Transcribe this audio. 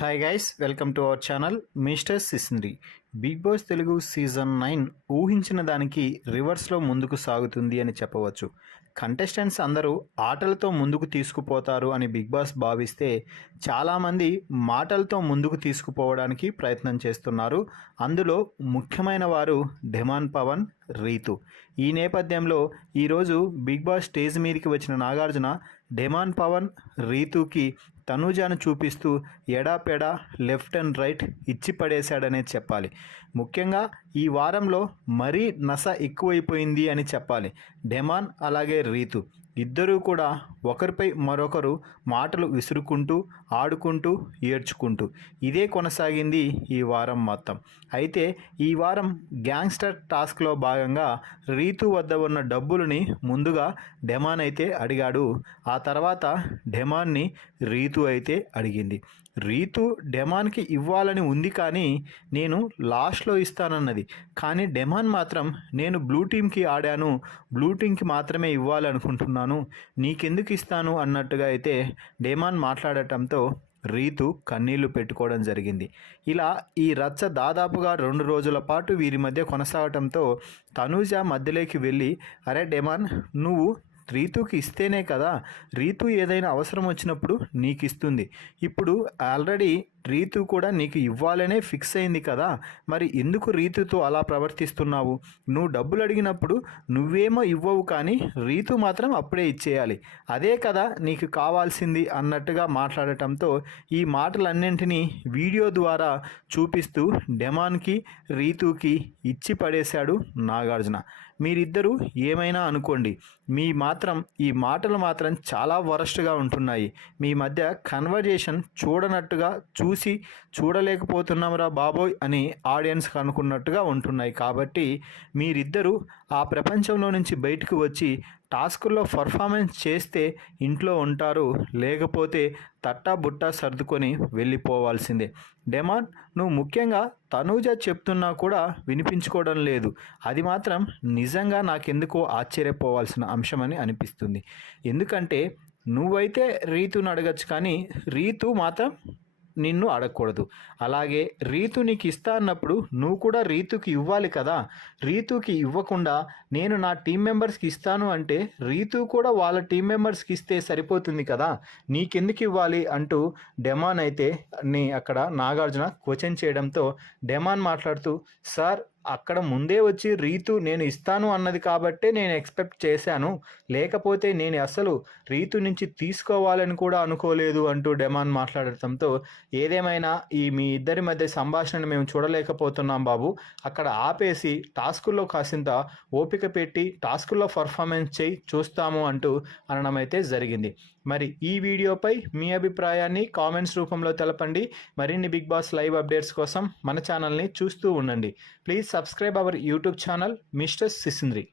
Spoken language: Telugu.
Hi guys, welcome to our channel mister Sisindri. Bigg Boss Telugu season 9 ఊహించిన దానికి రివర్స్లో ముందుకు సాగుతుంది అని చెప్పవచ్చు. కంటెస్టెంట్స్ అందరూ ఆటలతో ముందుకు తీసుకుపోతారు అని బిగ్ బాస్ భావిస్తే చాలామంది మాటలతో ముందుకు తీసుకుపోవడానికి ప్రయత్నం చేస్తున్నారు. అందులో ముఖ్యమైన వారు ధమాన్ పవన్, రీతు. ఈ నేపథ్యంలో ఈరోజు బిగ్ బాస్ స్టేజ్ మీదకి వచ్చిన నాగార్జున ధమాన్ పవన్, రీతుకి తనూజాను చూపిస్తూ ఎడాపెడా లెఫ్ట్ అండ్ రైట్ ఇచ్చి పడేశాడనే చెప్పాలి. ముఖ్యంగా ఈ వారంలో మరీ నస ఎక్కువైపోయింది అని చెప్పాలి. ధమాన్ అలాగే రీతు ఇద్దరూ కూడా ఒకరిపై మరొకరు మాటలు విసురుకుంటూ, ఆడుకుంటూ, ఏడ్చుకుంటూ ఇదే కొనసాగింది ఈ వారం మొత్తం. అయితే ఈ వారం గ్యాంగ్స్టర్ టాస్క్లో భాగంగా రీతు వద్ద ఉన్న డబ్బులని ముందుగా ధమాన్ అయితే అడిగాడు. ఆ తర్వాత ధమాన్ని రీతు అయితే అడిగింది. రీతు ధమాన్కి ఇవ్వాలని ఉంది, కానీ నేను లాస్ట్లో ఇస్తానన్నది. కానీ ధమాన్ మాత్రం నేను బ్లూ టీమ్కి ఆడాను, బ్లూ టీమ్కి మాత్రమే ఇవ్వాలనుకుంటున్నాను, నీకెందుకు ఇస్తాను అన్నట్టుగా అయితే ధమాన్ మాట్లాడటంతో రీతు కన్నీళ్లు పెట్టుకోవడం జరిగింది. ఇలా ఈ రచ్చ దాదాపుగా 2 రోజుల పాటు వీరి మధ్య కొనసాగటంతో తనూజ మధ్యలోకి వెళ్ళి, అరే ధమాన్, నువ్వు రీతుకి ఇస్తేనే కదా రీతు ఏదైనా అవసరం వచ్చినప్పుడు నీకు ఇస్తుంది. ఇప్పుడు ఆల్రెడీ రీతు కూడా నీకు ఇవ్వాలనే ఫిక్స్ అయింది కదా, మరి ఎందుకు రీతుతో అలా ప్రవర్తిస్తున్నావు? నువ్వు డబ్బులు అడిగినప్పుడు నువ్వేమో ఇవ్వవు, కానీ రీతు మాత్రం అప్పుడే ఇచ్చేయాలి, అదే కదా నీకు కావాల్సింది అన్నట్టుగా మాట్లాడటంతో ఈ మాటలన్నింటినీ వీడియో ద్వారా చూపిస్తూ ధమాన్కి, రీతుకి ఇచ్చి పడేశాడు నాగార్జున. మీరిద్దరూ ఏమైనా అనుకోండి, ఈ మాటలు మాత్రం చాలా వరస్ట్గా ఉంటున్నాయి. మీ మధ్య కన్వర్జేషన్ చూడనట్టుగా, చూడలేకపోతున్నాంరా బాబోయ్ అని ఆడియన్స్కి అనుకున్నట్టుగా ఉంటున్నాయి. కాబట్టి మీరిద్దరూ ఆ ప్రపంచంలో నుంచి బయటకు వచ్చి టాస్కుల్లో పర్ఫార్మెన్స్ చేస్తే ఇంట్లో ఉంటారు, లేకపోతే తట్టా బుట్టా సర్దుకొని వెళ్ళిపోవాల్సిందే. ధమాన్, నువ్వు ముఖ్యంగా తనూజ చెప్తున్నా కూడా వినిపించుకోవడం లేదు. అది మాత్రం నిజంగా నాకెందుకో ఆశ్చర్యపోవాల్సిన అంశమని అనిపిస్తుంది. ఎందుకంటే నువ్వైతే రీతుని అడగచ్చు, కానీ రీతు మాత్రం నిన్ను అడగకూడదు. అలాగే రీతు నీకు ఇస్తా అన్నప్పుడు నువ్వు కూడా రీతుకి ఇవ్వాలి కదా. రీతుకి ఇవ్వకుండా నేను నా టీం మెంబర్స్కి ఇస్తాను అంటే రీతు కూడా వాళ్ళ టీం మెంబర్స్కి ఇస్తే సరిపోతుంది కదా, నీకెందుకు ఇవ్వాలి అంటూ ధమాన్ అయితే అక్కడ నాగార్జున క్వశ్చన్ చేయడంతో ధమాన్ మాట్లాడుతూ, సార్ అక్కడ ముందే వచ్చి రీతు నేను ఇస్తాను అన్నది కాబట్టే నేను ఎక్స్పెక్ట్ చేశాను, లేకపోతే నేను అసలు రీతు నుంచి తీసుకోవాలని కూడా అనుకోలేదు అంటూ ధమాన్ మాట్లాడటంతో, ఏదేమైనా మీ ఇద్దరి మధ్య సంభాషణను మేము చూడలేకపోతున్నాం బాబు, అక్కడ ఆపేసి టాస్కుల్లో కాసింత ఓపిక పెట్టి టాస్కుల్లో పర్ఫార్మెన్స్ చేయి, చూస్తాము అంటూ అనడం అయితే జరిగింది. మరి ఈ వీడియోపై మీ అభిప్రాయాన్ని కామెంట్స్ రూపంలో తెలపండి. మరిన్ని బిగ్ బాస్ లైవ్ అప్డేట్స్ కోసం మన ఛానల్ని చూస్తూ ఉండండి. Please subscribe our YouTube channel mister సిసింద్రి.